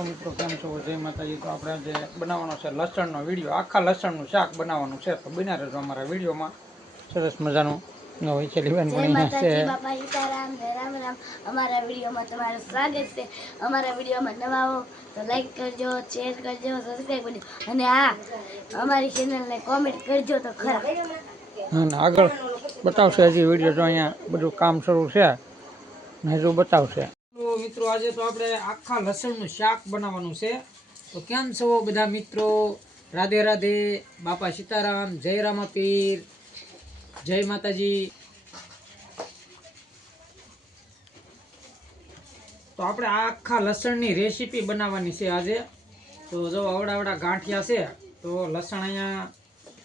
Hello मित्रों केम छो जय माताजी। तो આપણે જે બનાવવાનો છે લસણનો વિડિયો, આખા લસણનું શાક બનાવવાનું છે, તો બિના રહેજો અમારા વિડિયોમાં। સરસ મજાનું હોય છે લીવન પણ અહીંયા છે। બાપા સીતારામ રામ રામ। અમારા વિડિયોમાં તમારું સ્વાગત છે। અમારા વિડિયોમાં નવા હો તો લાઈક કરજો, શેર કરજો, સબસ્ક્રાઇબ કરજો અને હા અમારી ચેનલને કોમેન્ટ કરજો તો ખરા। અને આગળ બતાવશે હજી વિડિયો, જો અહીંયા બધું કામ શરૂ છે ને હજુ બતાવશે। તો મિત્રો આજે તો આપણે આખા લસણનું શાક બનાવવાનું છે। તો કેમ છો બધા મિત્રો? રાધે રાધે, બાપા સીતારામ, જય રામાપીર, જય માતાજી। તો આપણે આખા લસણની રેસીપી બનાવવાની છે આજે। તો જો આવડા ગાંઠિયા છે, તો લસણ અહીંયા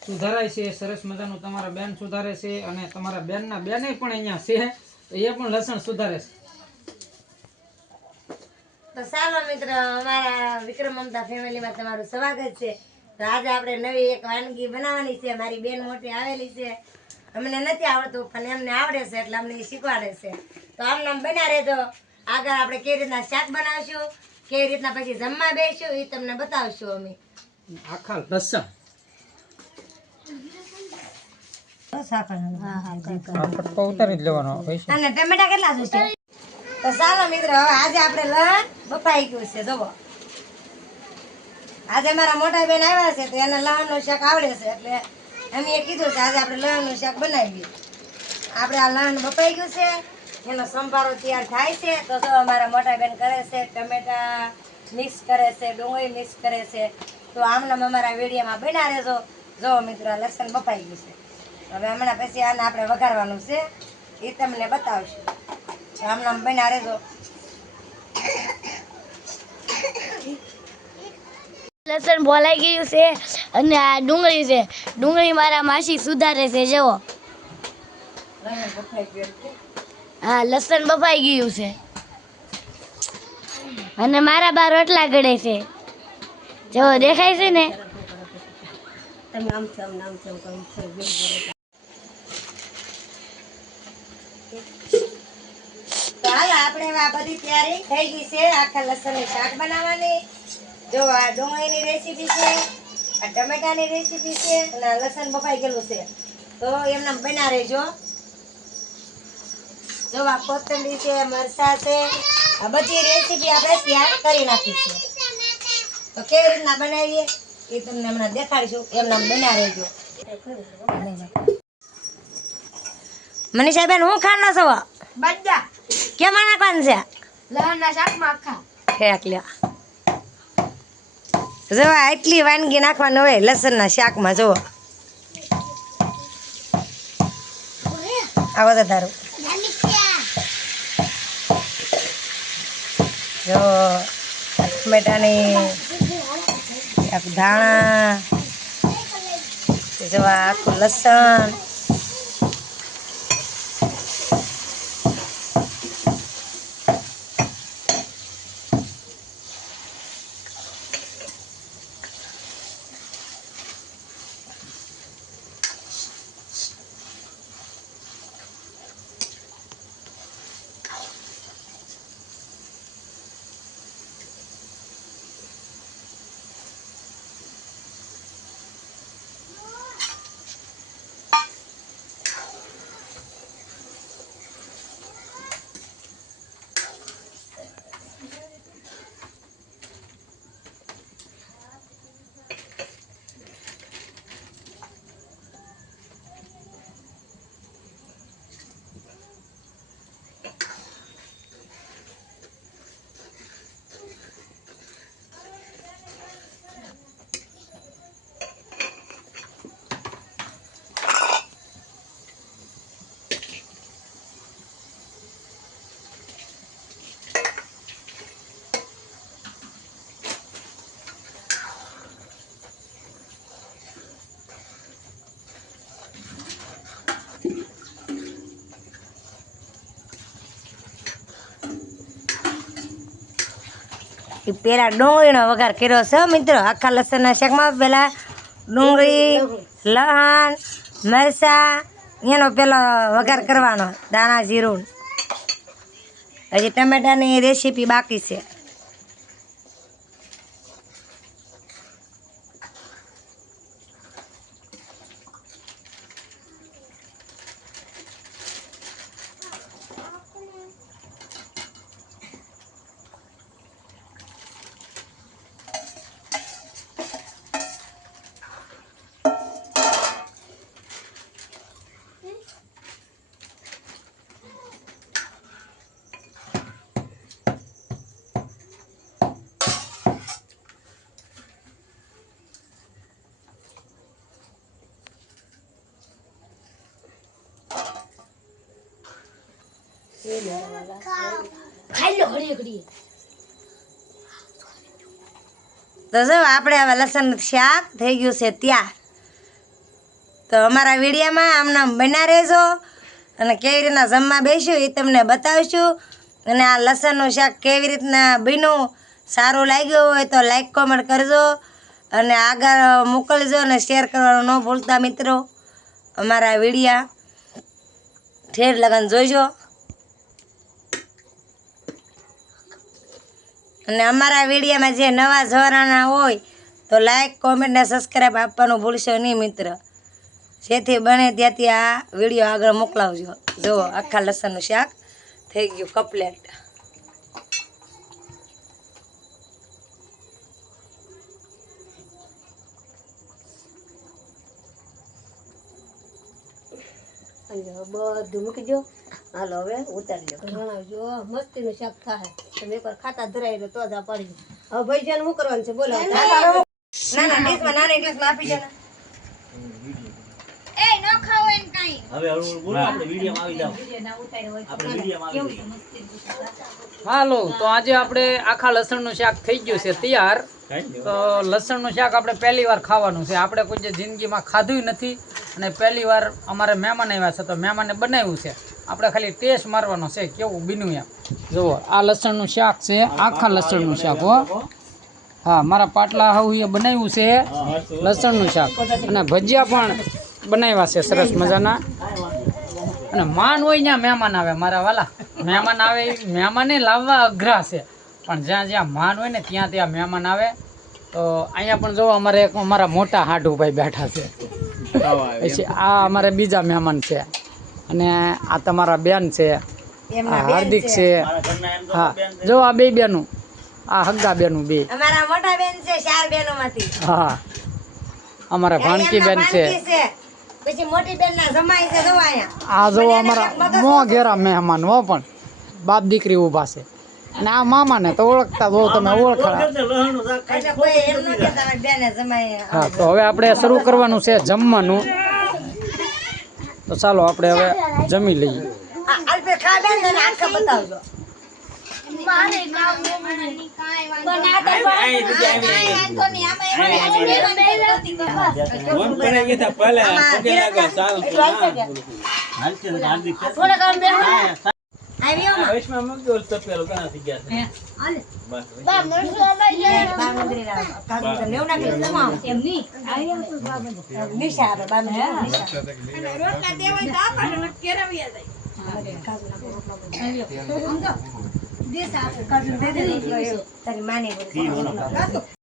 સુધારાય છે સરસ મજાનું। તમારા બેન સુધારે છે અને તમારા બેનના બેને પણ અહીંયા છે, તો એ પણ લસણ સુધારે છે। તો ચાલો મિત્રો, અમારા વિક્રમ મમતા ફેમિલીમાં તમારું સ્વાગત છે। તો આજે આપણે નવી એક વાનગી બનાવવાની છે। મારી બેન મોટી આવેલી છે, અમને નથી આવડતું પણ એમને આવડે છે એટલે અમને એ શીખવાડે છે। તો આમ બના રહેજો। આગળ આપણે કેવી રીતના શાક બનાવશું, કેવી રીતના પછી જમવા બેસશું એ તમને બતાવશું અમે। આખા લસણ ઉતારી જ લેવાનો હોય છે। અને ટમેટા કેટલા જોશે? તો ચાલો મિત્રો, હવે આજે આપણે લસણ બફાઈ ગયું છે। જુઓ, આજે મારા મોટા બેન આવ્યા છે તો એને લસણનું શાક આવડે છે એટલે અમે એ કીધું છે આજે આપણે લસણનું શાક બનાવીએ। આપણે આ લસણ બફાઈ ગયું છે, એનો સંભારો તૈયાર થાય છે। તો જો અમારા મોટા બેન કરે છે, ટમેટા મિક્સ કરે છે, ડુંગળી મિક્સ કરે છે। તો આમનામ અમારા વિડીયોમાં બના રહેજો। જો મિત્રો, લસણ બફાઈ ગયું છે, હવે હમણાં પછી આને આપણે વઘારવાનું છે, એ તમને બતાવશું। આમનામ બના રહેજો। લસણ બોલાઈ ગયું છે અને આ ડુંગળી છે, ડુંગળી મારા માસી સુધારે છે। જુઓ, હા લસણ બફાઈ ગયું છે અને મારા બા રોટલા ઘડે છે। જુઓ, દેખાય છે ને? તો હાલ આપણે આ બધી તૈયારી થઈ ગઈ છે આખા લસણનું શાક બનાવવાની। જો આ ડુંગળીની રેસીપી છે, આ ટમેટાની રેસીપી છે અને આ લસણ બફાઈ ગયેલું છે, તો એમને બના રહેજો। જો આ કોથમરી છે, મરચાં છે, આ બધી રેસીપી આપણે તૈયાર કરી નાખી છે। તો કેવી રીતના બનાવીએ એ તમને હમણાં દેખાડીશું, એમને બના રહેજો। મનીષાબેન, હું ખાવાનો છો? બધા કેમાં નાખવાનું છે? લસણના શાકમાં આખા ઠેક લ્યા, જો આટલી વાનગી નાખવાનું હોય લસણના શાકમાં। જુઓ, આવો તો તારું જો ટમેટાની ધાણા, જો આખું લસણ, એ પેલા ડુંગળીનો વઘાર કર્યો છે મિત્રો। આખા લસણના શાકમાં પેલા ડુંગળી, લસણ, મરચાં એનો પેલો વઘાર કરવાનો, દાણા જીરું। હજી ટમેટાની રેસીપી બાકી છે। ખાઈ લો ઘડીએ ઘડીએ. તો જો આપણે હવે લસણનું શાક થઈ ગયું છે ત્યાં. તો અમારા વિડીયોમાં આમનામ બના રહેજો અને કેવી રીતના જમવા બેસ્યું એ તમને બતાવશું. અને આ લસણનું શાક કેવી રીતના બન્યું સારું લાગ્યું હોય તો લાઈક કોમેન્ટ કરજો અને આગળ મોકલજો અને શેર કરવાનું ન ભૂલતા મિત્રો. અમારા વિડીયા ઠેર લગન જોઈજો. અને અમારા વિડીયોમાં જે નવા જોરાના હોય તો લાઈક કોમેન્ટ ને સબસ્ક્રાઈબ આપવાનું ભૂલશો નહીં મિત્ર. જેથી બને ત્યાંથી આ વિડીયો આગળ મોકલાવજો. જુઓ આખા લસણનું શાક થઈ ગયું કપલેટ. બધું મૂકી દો. હાલો હવે ઉતારી લો. જણાવજો મસ્તીનું શાક થાય. તમે એકવાર ખાતા ધરાઈ લો તો જ આ પડી. હવે ભાઈજાને શું કરવાનું છે બોલો. ના ના ડીશમાં નાની ડીશમાં આપી દો ને. હવે હળવું બોલો આપણે વિડીયોમાં આવી જાવ. આપણે વિડીયોમાં આવી જાવ. હાલો તો આજે આપણે આખા લસણનું શાક થઈ ગયું છે તૈયાર. તો લસણનું શાક આપણે પહેલી વાર ખાવાનું છે. આપણે કોઈ જિંદગીમાં ખાધું નથી અને પહેલી વાર અમારે મહેમાન આવ્યા છે તો મહેમાને બનાવ્યું છે. આપણે ખાલી ટેસ્ટ મારવાનો છે કેવું બન્યું એમ. જુઓ આ લસણનું શાક છે આખા લસણનું શાક હો. હા મારા પાટલા હાઉએ બનાવ્યું છે લસણનું શાક અને ભજીયા પણ બનાવ્યા છે સરસ મજાના. અને માન હોય ત્યાં મહેમાન આવે મારા વાલા. મહેમાન આવે મહેમાને લાવવા અઘરા છે પણ જ્યાં જ્યાં માન હોય ને ત્યાં ત્યાં મહેમાન આવે. તો અહીંયા પણ જો અમારે એક અમારા મોટા હાડુભાઈ બેઠા છે. પછી આ અમારે બીજા મહેમાન છે અને આ તમારા બેન છે આ હાર્દિક છે. હા જો આ બે બેનું આ હગ્ગા બેનું બે. અમારા મોટા બેન છે 4 બહેનોમાંથી. હા અમારા ભાણકી બેન છે. પછી મોટી બેન ના જમાઈ છે જો અહીંયા. આ જો અમારા મોઘેરા મહેમાન હો પણ બાપ દીકરી ઊભા છે. અને આ મામાને તો ઓળખતા જો તમે ઓળખા. એટલે કોઈ એમ ન કે તમારી બેને જમાઈ. હા તો હવે આપણે શરૂ કરવાનું છે જમવાનું. તો ચાલો આપણે હવે જમી લઈએ. અલ્પે ખા બેન ને આખા બતાવજો. મારે ગામ મહેમાનની કાંઈ વાંધો ફોન કરે કે તા પહેલા પગે લાગા ચાલ હાલશે ને હાર્દિક થોડા કામ બે આવ્યો માં વૈષ્ણવ મગજો તો પેલો ઘણા થઈ ગયા છે બસ બા મરસો ભાઈ બા મંદિર ના કાજુ તો લેવ ના કે તમામ એમ ની આવ્યો તો બા બંધ નિશા આવે બા મંદિર નિશા રોટલા દેવાય તો આપણને કેરાવિયા જાય કાજુ દે દે તારી માની બોલ